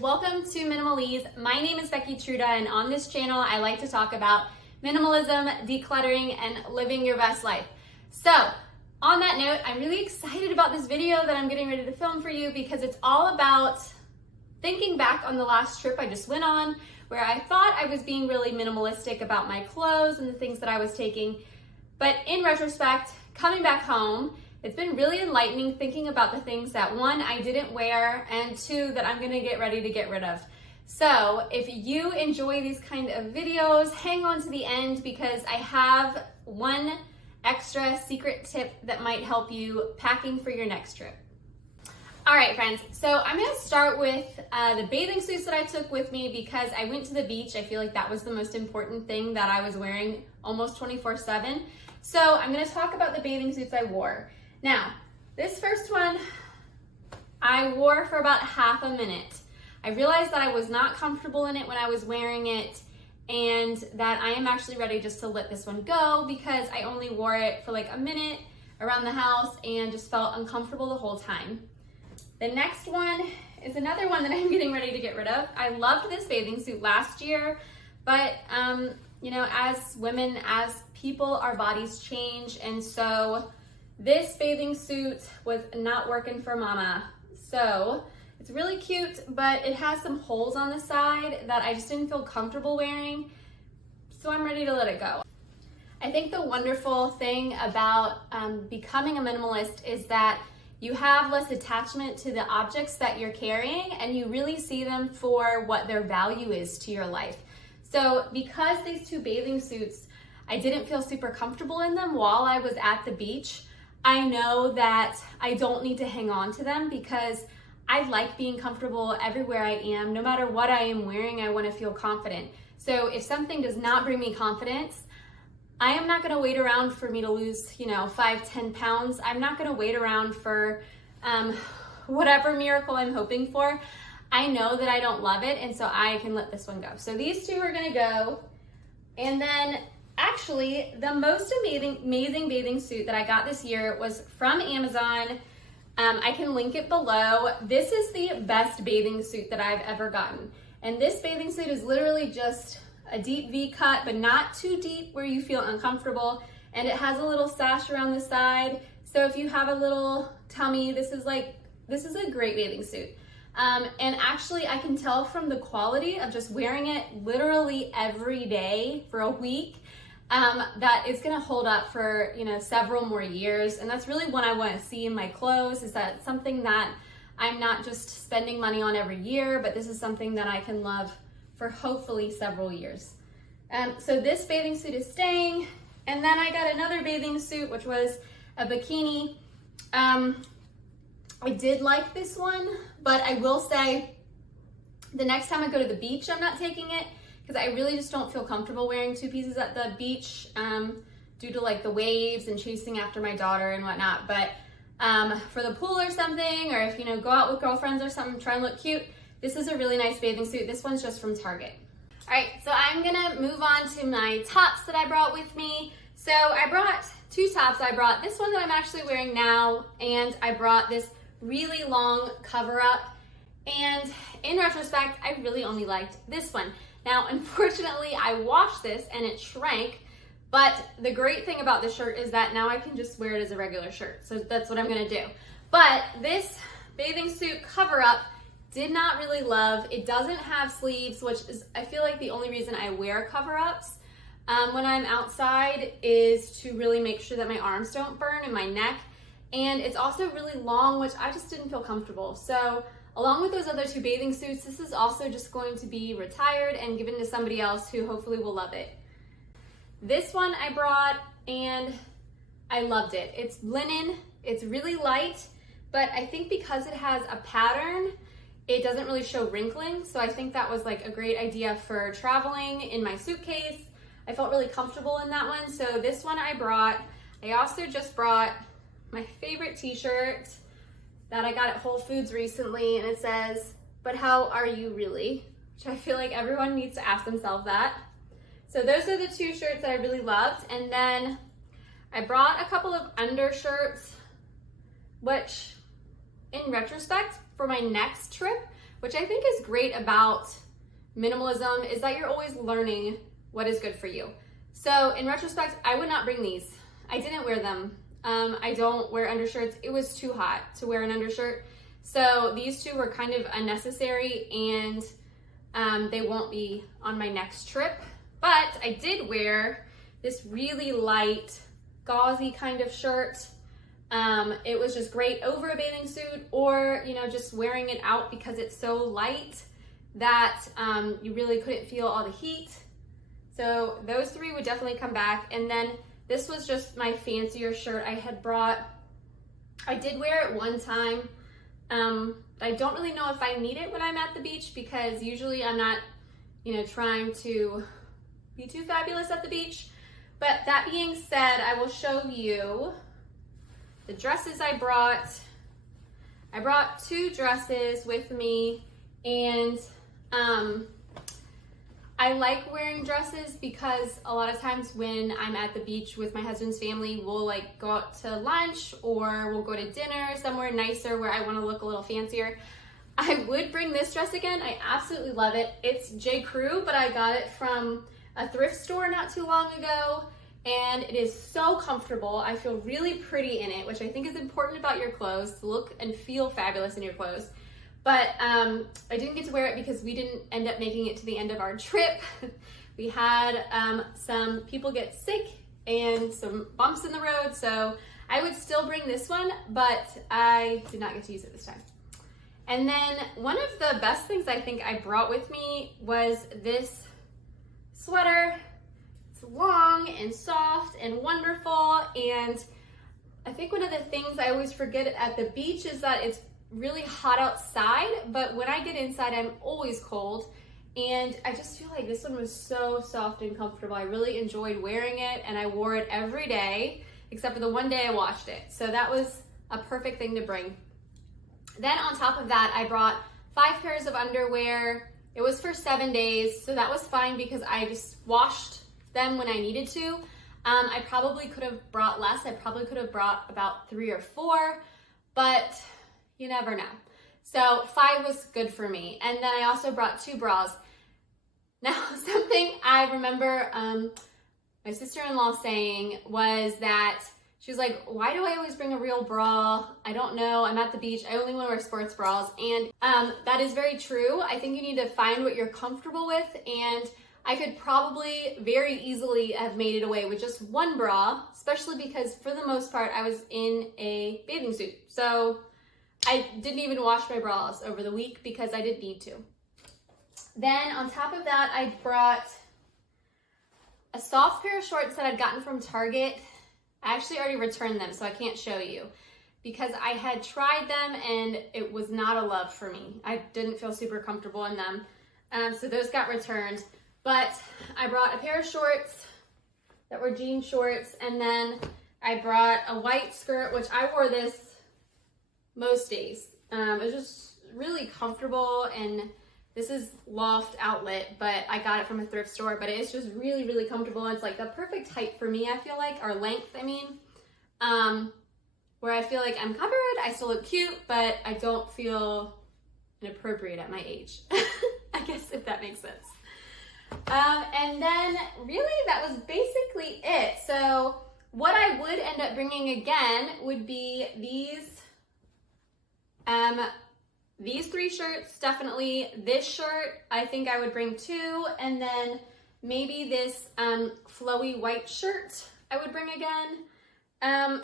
welcome to Minimalist. My name is Becky Truda, and on this channel I like to talk about minimalism, decluttering, and living your best life. So on that note, I'm really excited about this video that I'm getting ready to film for you because it's all about thinking back on the last trip I just went on where I thought I was being really minimalistic about my clothes and the things that I was taking. But in retrospect, coming back home, it's been really enlightening thinking about the things that one, I didn't wear, and two, that I'm gonna get ready to get rid of. So if you enjoy these kind of videos, hang on to the end because I have one extra secret tip that might help you packing for your next trip. All right, friends, so I'm gonna start with the bathing suits that I took with me because I went to the beach. I feel like that was the most important thing that I was wearing almost 24/7. So I'm gonna talk about the bathing suits I wore. Now, this first one I wore for about half a minute. I realized that I was not comfortable in it when I was wearing it and that I am actually ready just to let this one go because I only wore it for like a minute around the house and just felt uncomfortable the whole time. The next one is another one that I'm getting ready to get rid of. I loved this bathing suit last year, but you know, as women, as people, our bodies change, and so this bathing suit was not working for mama. So it's really cute, but it has some holes on the side that I just didn't feel comfortable wearing. So I'm ready to let it go. I think the wonderful thing about becoming a minimalist is that you have less attachment to the objects that you're carrying and you really see them for what their value is to your life. So because these two bathing suits, I didn't feel super comfortable in them while I was at the beach, I know that I don't need to hang on to them because I like being comfortable everywhere I am. No matter what I am wearing, I want to feel confident. So if something does not bring me confidence, I am not going to wait around for me to lose, 5-10 pounds. I'm not going to wait around for whatever miracle I'm hoping for. I know that I don't love it, and so I can let this one go. So these two are going to go. And then actually, the most amazing bathing suit that I got this year was from Amazon. I can link it below. This is the best bathing suit that I've ever gotten. And this bathing suit is literally just a deep V cut, but not too deep where you feel uncomfortable. And it has a little sash around the side. So if you have a little tummy, this is a great bathing suit. And actually I can tell from the quality of just wearing it literally every day for a week that it's gonna hold up for several more years. And that's really what I want to see in my clothes, is that something that I'm not just spending money on every year, but this is something that I can love for hopefully several years. So this bathing suit is staying. And then I got another bathing suit, which was a bikini. I did like this one, but I will say the next time I go to the beach, I'm not taking it because I really just don't feel comfortable wearing two pieces at the beach due to like the waves and chasing after my daughter and whatnot. But for the pool or something, or if go out with girlfriends or something, try and look cute, this is a really nice bathing suit. This one's just from Target. All right, so I'm gonna move on to my tops that I brought with me. So I brought two tops. I brought this one that I'm actually wearing now, and I brought this really long cover up. And in retrospect, I really only liked this one. Now, unfortunately, I washed this and it shrank, but the great thing about this shirt is that now I can just wear it as a regular shirt. So that's what I'm gonna do. But this bathing suit cover up, did not really love. It doesn't have sleeves, which is, I feel like the only reason I wear cover-ups when I'm outside is to really make sure that my arms don't burn and my neck. And it's also really long, which I just didn't feel comfortable. So along with those other two bathing suits, this is also just going to be retired and given to somebody else who hopefully will love it. This one I brought and I loved it. It's linen, it's really light, but I think because it has a pattern, it doesn't really show wrinkling, so I think that was like a great idea for traveling in my suitcase. I felt really comfortable in that one, so this one I brought. I also just brought my favorite t-shirt that I got at Whole Foods recently, and it says, "But how are you really?" Which I feel like everyone needs to ask themselves that. So those are the two shirts that I really loved, and then I brought a couple of undershirts, which in retrospect, for my next trip, which I think is great about minimalism, is that you're always learning what is good for you. So in retrospect, I would not bring these. I didn't wear them. I don't wear undershirts. It was too hot to wear an undershirt. So these two were kind of unnecessary, and they won't be on my next trip. But I did wear this really light, gauzy kind of shirt. It was just great over a bathing suit, or, you know, just wearing it out because it's so light that you really couldn't feel all the heat. So those three would definitely come back. And then this was just my fancier shirt I had brought. I did wear it one time. I don't really know if I need it when I'm at the beach, because usually I'm not, you know, trying to be too fabulous at the beach. But that being said, I will show you the dresses I brought. I brought two dresses with me, and I like wearing dresses because a lot of times when I'm at the beach with my husband's family, we'll like go out to lunch or we'll go to dinner somewhere nicer where I want to look a little fancier. I would bring this dress again. I absolutely love it. It's J. Crew, but I got it from a thrift store not too long ago, and it is so comfortable. I feel really pretty in it, which I think is important about your clothes, to look and feel fabulous in your clothes. But I didn't get to wear it because we didn't end up making it to the end of our trip. We had some people get sick and some bumps in the road, so I would still bring this one, but I did not get to use it this time. And then one of the best things I think I brought with me was this sweater. It's long and soft and wonderful, and I think one of the things I always forget at the beach is that it's really hot outside, but when I get inside, I'm always cold. And I just feel like this one was so soft and comfortable. I really enjoyed wearing it, and I wore it every day, except for the one day I washed it. So that was a perfect thing to bring. Then on top of that, I brought 5 pairs of underwear. It was for 7 days, so that was fine because I just washed them when I needed to. I probably could have brought less. I probably could have brought about 3 or 4, but you never know. So 5 was good for me. And then I also brought 2 bras. Now, something I remember my sister-in-law saying was that she was like, why do I always bring a real bra? I don't know, I'm at the beach, I only want to wear sports bras. And that is very true. I think you need to find what you're comfortable with, and I could probably very easily have made it away with just 1 bra, especially because for the most part, I was in a bathing suit. So I didn't even wash my bras over the week because I didn't need to. Then on top of that, I brought a soft pair of shorts that I'd gotten from Target. I actually already returned them, so I can't show you because I had tried them and it was not a love for me. I didn't feel super comfortable in them. So those got returned. But I brought a pair of shorts that were jean shorts, and then I brought a white skirt, which I wore this most days. It was just really comfortable, and this is Loft Outlet, but I got it from a thrift store, but it's just really, really comfortable. It's like the perfect height for me, I feel like, or length, I mean, where I feel like I'm covered, I still look cute, but I don't feel inappropriate at my age, I guess, if that makes sense. And then really that was basically it. So what I would end up bringing again would be these 3 shirts, definitely. This shirt, I think I would bring 2, and then maybe this flowy white shirt I would bring again.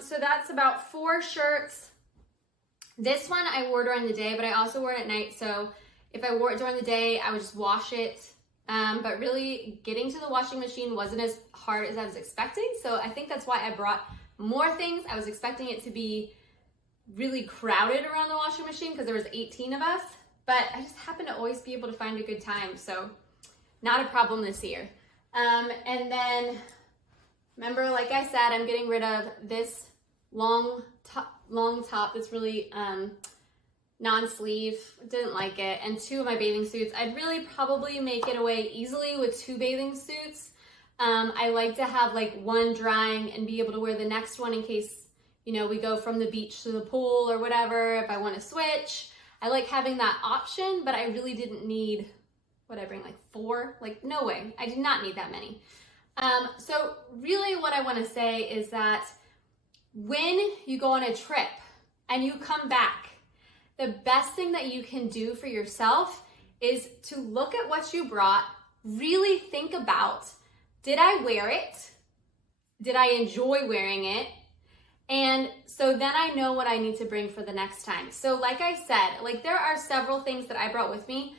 So that's about 4 shirts. This one I wore during the day, but I also wore it at night. So if I wore it during the day, I would just wash it. But really getting to the washing machine wasn't as hard as I was expecting. So I think that's why I brought more things. I was expecting it to be really crowded around the washing machine because there was 18 of us, but I just happen to always be able to find a good time. So not a problem this year. And then remember, like I said, I'm getting rid of this long top that's really non-sleeve. Didn't like it. And 2 of my bathing suits. I'd really probably make it away easily with 2 bathing suits. I like to have like 1 drying and be able to wear the next one in case, you know, we go from the beach to the pool or whatever, if I want to switch. I like having that option, but I really didn't need, what I bring, like 4? Like, no way. I did not need that many. So really what I want to say is that when you go on a trip and you come back, the best thing that you can do for yourself is to look at what you brought, really think about, did I wear it? Did I enjoy wearing it? And so then I know what I need to bring for the next time. So like I said, like there are several things that I brought with me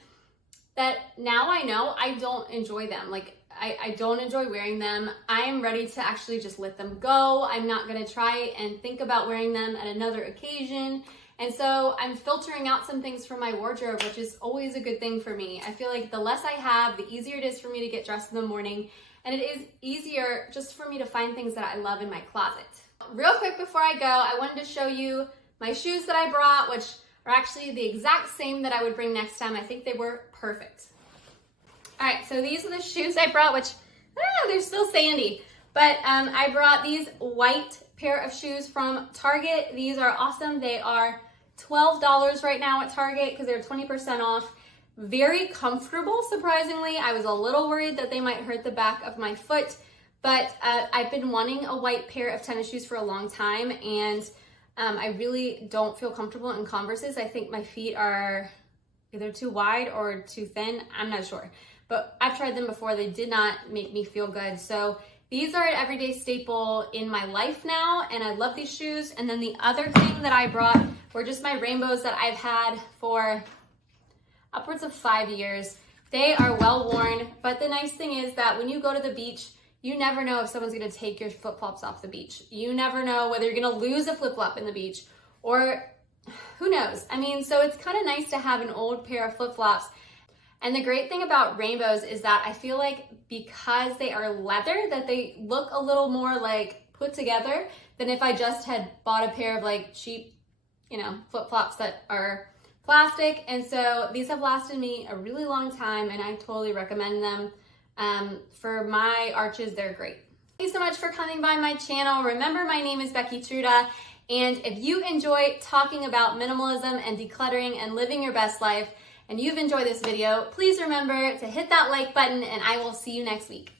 that now I know I don't enjoy them. Like I don't enjoy wearing them. I am ready to actually just let them go. I'm not gonna try and think about wearing them at another occasion. And so I'm filtering out some things from my wardrobe, which is always a good thing for me. I feel like the less I have, the easier it is for me to get dressed in the morning. And it is easier just for me to find things that I love in my closet. Real quick before I go, I wanted to show you my shoes that I brought, which are actually the exact same that I would bring next time. I think they were perfect. All right, so these are the shoes I brought, which, they're still sandy. But I brought these white pair of shoes from Target. These are awesome. They are $12 right now at Target because they're 20% off. Very comfortable, surprisingly. I was a little worried that they might hurt the back of my foot, but I've been wanting a white pair of tennis shoes for a long time, and I really don't feel comfortable in Converses. I think my feet are either too wide or too thin. I'm not sure, but I've tried them before. They did not make me feel good. So these are an everyday staple in my life now, and I love these shoes. And then the other thing that I brought were just my rainbows that I've had for upwards of 5 years. They are well worn, but the nice thing is that when you go to the beach, you never know if someone's gonna take your flip-flops off the beach. You never know whether you're gonna lose a flip-flop in the beach, or who knows? I mean, so it's kind of nice to have an old pair of flip-flops. And the great thing about rainbows is that I feel like because they are leather, that they look a little more like put together than if I just had bought a pair of like cheap, flip-flops that are plastic. And so these have lasted me a really long time, and I totally recommend them. For my arches, they're great. Thank you so much for coming by my channel. Remember, my name is Becky Truda, and if you enjoy talking about minimalism and decluttering and living your best life, and you've enjoyed this video, please remember to hit that like button, and I will see you next week.